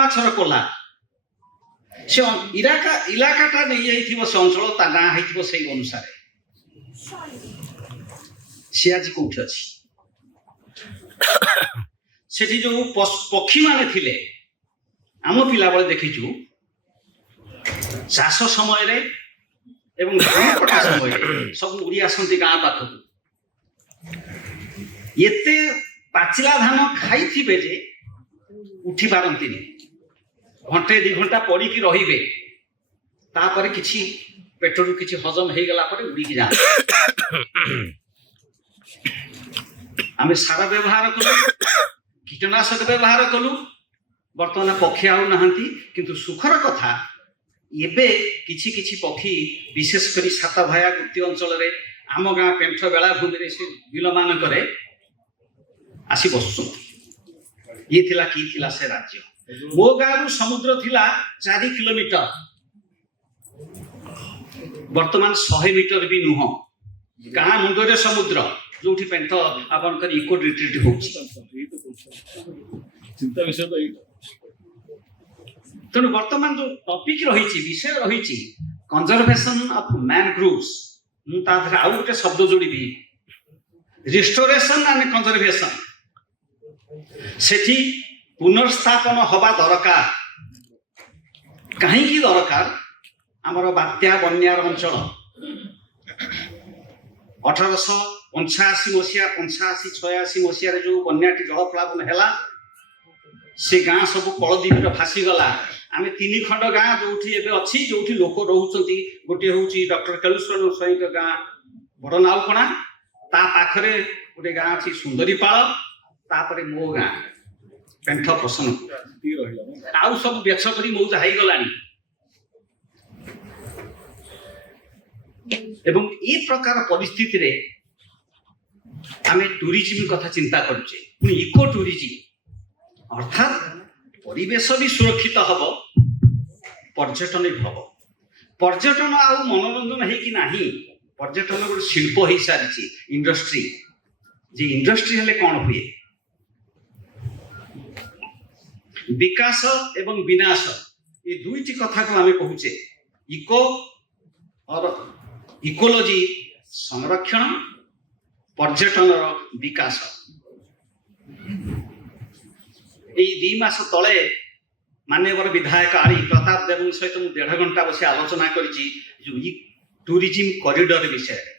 ମାଛର କୋଲା ସେ ଇଲାକାଟା ନେଇଯାଇଥିବ ସେ ଅଞ୍ଚଳ ତା ନାଁ ହେଇଥିବ ସେଇ ଅନୁସାରେ। ସେ ଆଜି କୋଉଠି ଅଛି? ସେଠି ଯୋଉ ପକ୍ଷୀମାନେ ଥିଲେ ଆମ ପିଲାବେଳେ ଦେଖିଛୁ ଚାଷ ସମୟରେ ଏବଂ ଧାନ କଟା ସମୟରେ ସବୁ ଉଡ଼ି ଆସନ୍ତି ଗାଁ ପାଖକୁ। ଏତେ ପାଚିଲା ଧାନ ଖାଇଥିବେ ଯେ ଉଠି ପାରନ୍ତିନି, ଘଣ୍ଟେ 2 ଘଣ୍ଟା ପଡ଼ିକି ରହିବେ, ତାପରେ କିଛି ପେଟରୁ କିଛି ହଜମ ହେଇଗଲା ପରେ ଉଡ଼ିକି ଯାଆନ୍ତି। ଆମେ ସାର ବ୍ୟବହାର କଲୁ, କୀଟନାଶକ ବ୍ୟବହାର କଲୁ, ବର୍ତ୍ତମାନ ପକ୍ଷୀ ଆଉ ନାହାନ୍ତି। କିନ୍ତୁ ସୁଖର କଥା ଏବେ କିଛି କିଛି ପକ୍ଷୀ ବିଶେଷ କରି ସାତଭାୟା ବୃତ୍ତି ଅଞ୍ଚଳରେ ଆମ ଗାଁ ପେଣ୍ଠ ବେଳାଭୂମିରେ ସେ ବିଲମାନଙ୍କରେ ଆସି ବସୁଛନ୍ତି। ଇଏ ଥିଲା କି ଥିଲା ସେ ରାଜ୍ୟ। ମୋ ଗାଁରୁ ସମୁଦ୍ର ଥିଲା 4 କିଲୋମିଟର, ବର୍ତ୍ତମାନ 100 ମିଟର ବି ନୁହଁ। ଗାଁ ମୁଣ୍ଡରେ ସମୁଦ୍ର, ଯୋଉଠି ପେଣ୍ଠ ଆପଣଙ୍କର ଇକୋ ରିଟ୍ରିଟ୍ ହଉଛି। ତେଣୁ ବର୍ତ୍ତମାନ ଯୋଉ ଟପିକ ରହିଛି, ବିଷୟ ରହିଛି କନଜରଭେସନ ଅଫ ମ୍ୟାନଗ୍ରୋଭ୍ସ, ମୁଁ ତା ଦେହରେ ଆଉ ଗୋଟେ ଶବ୍ଦ ଯୋଡ଼ିବି, ରିଷ୍ଟୋରେସନ ଆଣ୍ଡ କନଜରଭେସନ। ସେଠି ପୁନର୍ସ୍ଥାପନ ହବା ଦରକାର। କାହିଁକି ଦରକାର? ଆମର ବାତ୍ୟା ବନ୍ୟାର ଅଞ୍ଚଳ 1885 ମସିହା 85-86 ମସିହାରେ ଯୋଉ ବନ୍ୟାଟି ଜଳପ୍ଲାବନ ହେଲା, ସେ ଗାଁ ସବୁ କଳଦ୍ୱୀପରେ ଭାସିଗଲା। ଆମେ 3 ଖଣ୍ଡ ଗାଁ ଯୋଉଠି ଏବେ ଅଛି, ଯୋଉଠି ଲୋକ ରହୁଛନ୍ତି, ଗୋଟିଏ ହଉଛି ଡକ୍ଟର କେଳୁଶ୍ୱର ସ୍ୱାଇଁଙ୍କ ଗାଁ ବଡ଼ ନାଉକଣା, ତା ପାଖରେ ଗୋଟେ ଗାଁ ଅଛି ସୁନ୍ଦରୀପାଳ, ତାପରେ ମୋ ଗାଁ ପେଣ୍ଠ ପ୍ରସନ୍ନ। ଆଉ ସବୁ ବେଛ କରି ମଉଜା ହେଇଗଲାଣି। ଏବଂ ଏ ପ୍ରକାର ପରିସ୍ଥିତିରେ ଆମେ ଟୁରିଜିମ କଥା ଚିନ୍ତା କରୁଛେ, ପୁଣି ଇକୋ ଟୁରିଜିମ, ଅର୍ଥାତ୍ ପରିବେଶ ବି ସୁରକ୍ଷିତ ହବ, ପର୍ଯ୍ୟଟନ ବି ହବ। ପର୍ଯ୍ୟଟନ ଆଉ ମନୋରଞ୍ଜନ ହେଇକି ନାହିଁ, ପର୍ଯ୍ୟଟନ ଗୋଟେ ଶିଳ୍ପ ହେଇସାରିଛି, ଇଣ୍ଡଷ୍ଟ୍ରି। ଯେ ଇଣ୍ଡଷ୍ଟ୍ରି ହେଲେ କ'ଣ ହୁଏ? ବିକାଶ ଏବଂ ବିନାଶ, ଏ ଦୁଇଟି କଥାକୁ ଆମେ କହୁଛେ। ଇକୋଲୋଜି ସଂରକ୍ଷଣ, ପର୍ଯ୍ୟଟନର ବିକାଶ। ଏଇ 2 ମାସ ତଳେ ମାନ୍ୟବର ବିଧାୟକ ଆଳି ପ୍ରତାପ ଦେବଙ୍କ ସହିତ ମୁଁ 1.5 ଘଣ୍ଟା ବସି ଆଲୋଚନା କରିଛି ଯୋଉ ଟୁରିଜିମ କରିଡର ବିଷୟରେ।